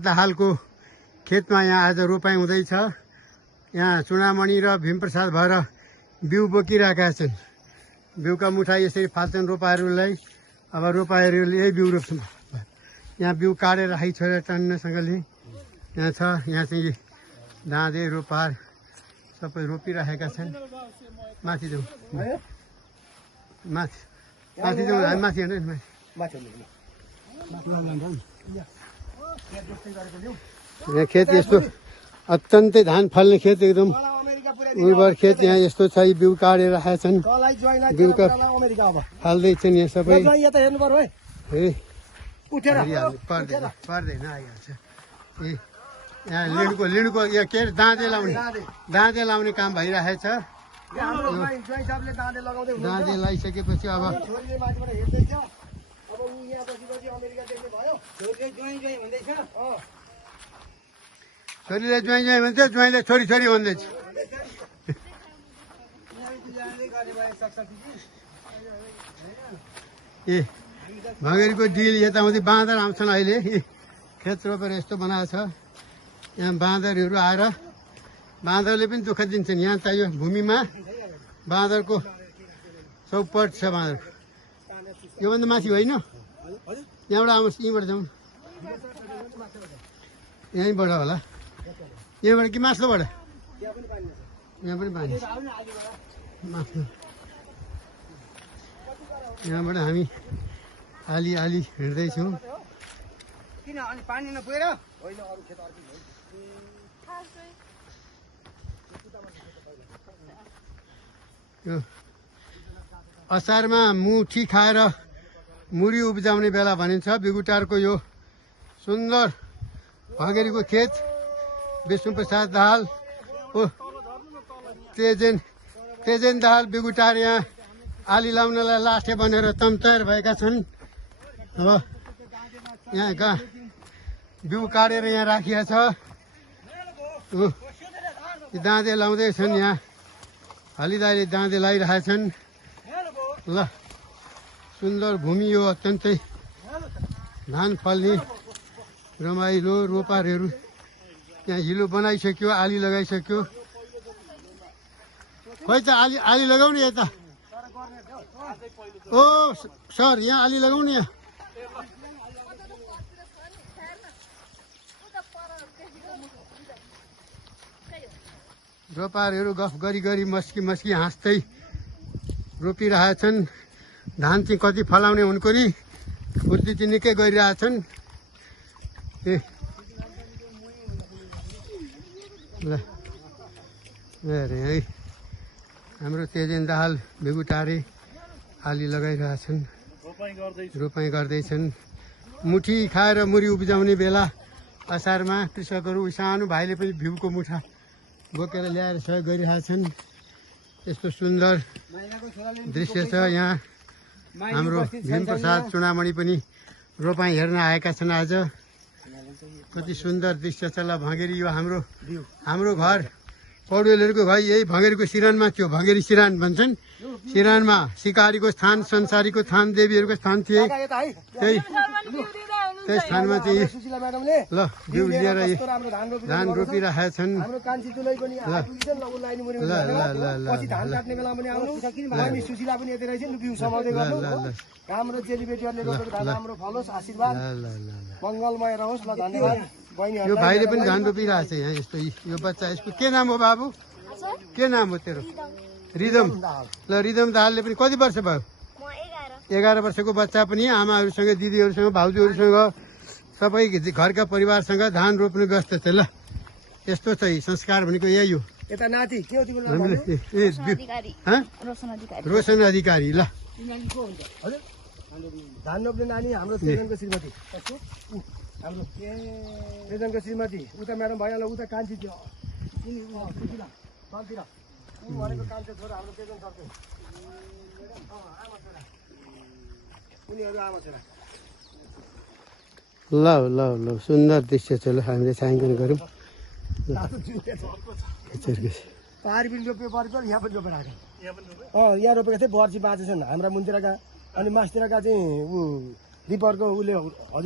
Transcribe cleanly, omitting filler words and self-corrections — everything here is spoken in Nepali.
दाहालको खेतमा यहाँ आज रोपाइँ हुँदैछ। यहाँ चुनामणि र भीमप्रसाद भएर बिउ बोकिरहेका छन्। बिउका मुठा यसरी फाल्छन् रोपाहरूलाई। अब रोपाहरूले यही बिउ रोप्छन्। यहाँ बिउ काटेर राखी छोडेर टन्नसँगले यहाँ छ। यहाँ चाहिँ दाँदे रोपार सबै रोपिरहेका छन्। माथि जाउँ, माथि माथि जाउँ, हामी माथि हेर्नु यहाँ खेत यस्तो अत्यन्तै धान फल्ने खेत, एकदम उर्वर खेत। यहाँ यस्तो छ, बिउ काटेर राखेका छन्। बिउका फाल्दैछन् यहाँ सबै। पर्दैन आइहाल्छ। यहाँ लिँडुको यहाँ के अरे दाँते लाउने काम भइरहेछ। दाँते लगाइसकेपछि अब छोरीले ज्वाइँ ज्वाइँ भन्छ, ज्वाइँले छोरी छोरी भन्दैछ। ए भँगेरीको डिल यताउति बाँदर आउँछन् अहिले। खेत रोपेर यस्तो बनाएको छ। यहाँ बाँदरहरू आएर बाँदरले पनि दुःख दिन्छन्। यहाँ चाहिँ यो भूमिमा बाँदरको चौपट छ। बाँदरको योभन्दा माथि होइन, यहाँबाट आउनुहोस्, यहीँबाट जाउँ। यहीँबाट होला, यहाँबाट कि माथिल्लोबाट? यहाँ पनि पानी। यहाँबाट हामी आली आली हिँड्दैछौँ। यो असारमा मुठी खाएर मुरी उब्जाउने बेला भनिन्छ। बिगुटारको यो सुन्दर भँगेरीको खेत विष्णुप्रसाद दाहाल हो, तेजेन दाहाल बिगुटार यहाँ आली लाउनलाई लाठे बनेर तम्तयार भएका छन्। अब यहाँ बिउ काटेर यहाँ राखिया छ। दाँते लाउँदैछन्। यहाँ हलिदाईले दाँते लगाइरहेछन्। ल सुन्दर भूमि यो, अत्यन्तै धान फल्ने रमाइलो रोपारहरू। यहाँ हिलो बनाइसक्यो, आली लगाइसक्यो। खोइ त आली लगाउने यता। ओ सर, यहाँ आली लगाउने। यहाँ रोपारहरू गफ गरी मस्की हाँस्दै रोपिरहेछन्। धान चाहिँ कति फलाउने उनको नि फुर्ती चाहिँ निकै गरिरहेछन्। ए ल अरे है, हाम्रो तेजेन दाहाल बेगुटारे आली लगाइरहेछन्, रोपाइँ गर्दैछन्। मुठी खाएर मुरी उब्जाउने बेला असारमा कृषकहरू सानो भाइले पनि भ्यूको मुठा बोकेर ल्याएर सहयोग गरिरहेछन्। यस्तो सुन्दर दृश्य छ। यहाँ हाम्रो भीमप्रसाद चुनामणि पनि रोपाइँ हेर्न आएका छन् आज। कति सुन्दर दृश्य छ। ल भँगेरी यो हाम्रो घर पौडेलहरूको घर यही भँगेरीको सिरानमा थियो। भँगेरी सिरान भन्छन्। सिरानमा सिकारीको स्थान, संसारीको थान, देवीहरूको स्थान थिए। त्यही स्थानमा चाहिँ ल बिउ लिएर धान रोपिरहेका छन्। यो भाइले पनि धान रोपिरहेको छ यहाँ। यस्तो यो बच्चा, यसको के नाम हो बाबु? के नाम हो तेरो? रिदम। ल रिदम दाहालले पनि कति वर्ष भयो? 11 वर्षको बच्चा पनि आमाहरूसँग, दिदीहरूसँग, भाउजूहरूसँग, सबै घरका परिवारसँग धान रोप्नु व्यस्त छ। ल यस्तो चाहिँ संस्कार भनेको यही हो। यता नाति के हो तिम्रो नाम? रोशन अधिकारी। ल धान रोप्ने नानी हाम्रो तेजनको श्रीमती। हाम्रो तेजनको श्रीमती उता म्याडम भइहाल्यो। उता कान्छी थियो भनेको कान्छो छोरा हाम्रो तेजन सरको उनीहरू आमा छोरा। ल ल ल सुन्दर दृश्य छ। ल हामीले छायाङ्कन गरौँ। पाहाडी पनि रोप्यो, बर्कर यहाँ पनि रोपेर आएको। यहाँ रोपेका थिए, बर्ची बाँचेछन् हाम्रा मुनतिरका। अनि मासतिरका चाहिँ ऊ दिपरको उसले